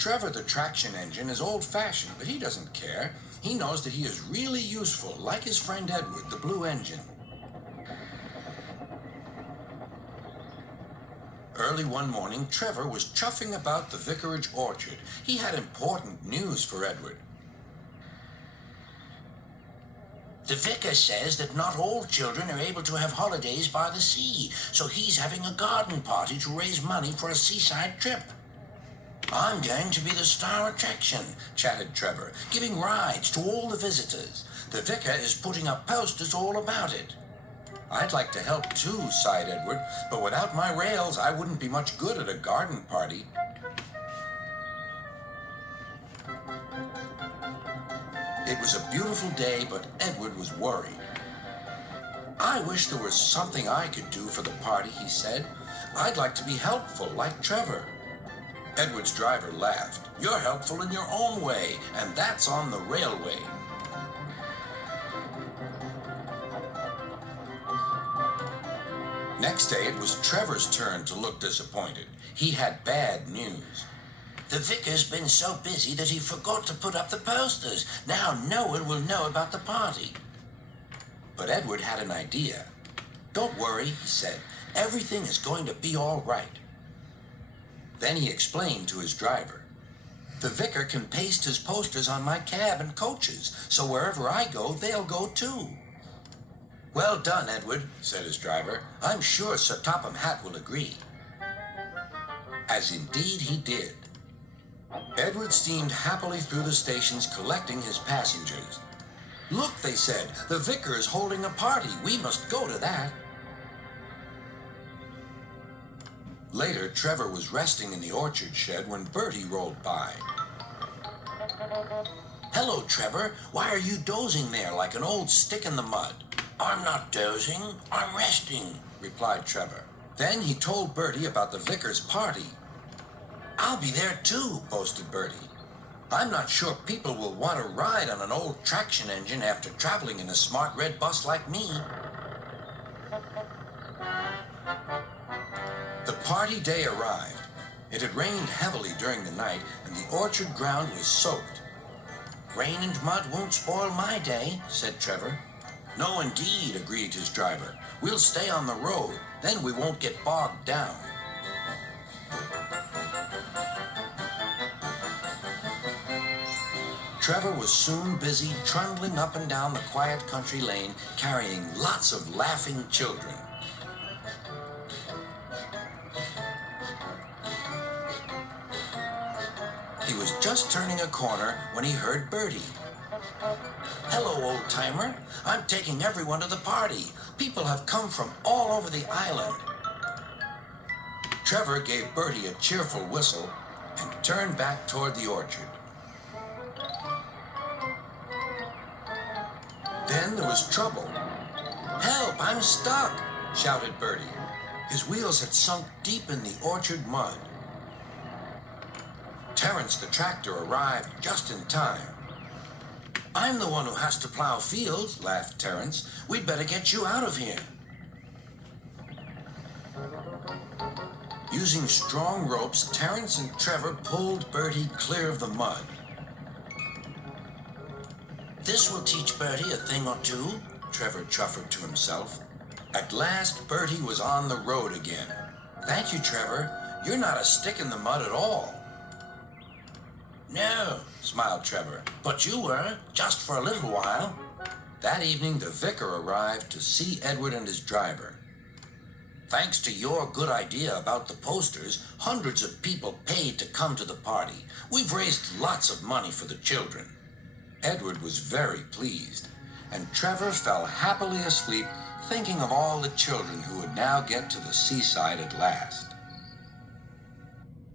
Trevor the traction engine is old-fashioned, but he doesn't care. He knows that he is really useful, like his friend Edward, the blue engine. Early one morning, Trevor was chuffing about the vicarage orchard. He had important news for Edward. The vicar says that not all children are able to have holidays by the sea, so he's having a garden party to raise money for a seaside trip. I'm going to be the star attraction, chatted Trevor, giving rides to all the visitors. The vicar is putting up posters all about it. I'd like to help too, sighed Edward, but without my rails, I wouldn't be much good at a garden party. It was a beautiful day, but Edward was worried. I wish there was something I could do for the party, he said. I'd like to be helpful, like Trevor. Edward's driver laughed. You're helpful in your own way, and that's on the railway. Next day, it was Trevor's turn to look disappointed. He had bad news. The vicar's been so busy that he forgot to put up the posters. Now no one will know about the party. But Edward had an idea. Don't worry, he said. Everything is going to be all right. Then he explained to his driver. The vicar can paste his posters on my cab and coaches, so wherever I go, they'll go too. Well done, Edward, said his driver. I'm sure Sir Topham Hatt will agree. As indeed he did. Edward steamed happily through the stations collecting his passengers. Look, they said, the vicar is holding a party. We must go to that. Later, Trevor was resting in the orchard shed when Bertie rolled by. Hello, Trevor. Why are you dozing there like an old stick in the mud? I'm not dozing. I'm resting, replied Trevor. Then he told Bertie about the vicar's party. I'll be there too, boasted Bertie. I'm not sure people will want to ride on an old traction engine after traveling in a smart red bus like me. The party day arrived. It had rained heavily during the night, and the orchard ground was soaked. Rain and mud won't spoil my day, said Trevor. No, indeed, agreed his driver. We'll stay on the road, then we won't get bogged down. Trevor was soon busy trundling up and down the quiet country lane, carrying lots of laughing children. He was just turning a corner when he heard Bertie. Hello, old-timer. I'm taking everyone to the party. People have come from all over the island. Trevor gave Bertie a cheerful whistle and turned back toward the orchard. Then there was trouble. Help, I'm stuck, shouted Bertie. His wheels had sunk deep in the orchard mud. Terence the tractor arrived just in time. I'm the one who has to plow fields, laughed Terence. We'd better get you out of here. Using strong ropes, Terence and Trevor pulled Bertie clear of the mud. This will teach Bertie a thing or two, Trevor chuffered to himself. At last, Bertie was on the road again. Thank you, Trevor. You're not a stick in the mud at all. No, smiled Trevor. But you were, just for a little while. That evening, the vicar arrived to see Edward and his driver. Thanks to your good idea about the posters, hundreds of people paid to come to the party. We've raised lots of money for the children. Edward was very pleased, and Trevor fell happily asleep thinking of all the children who would now get to the seaside at last.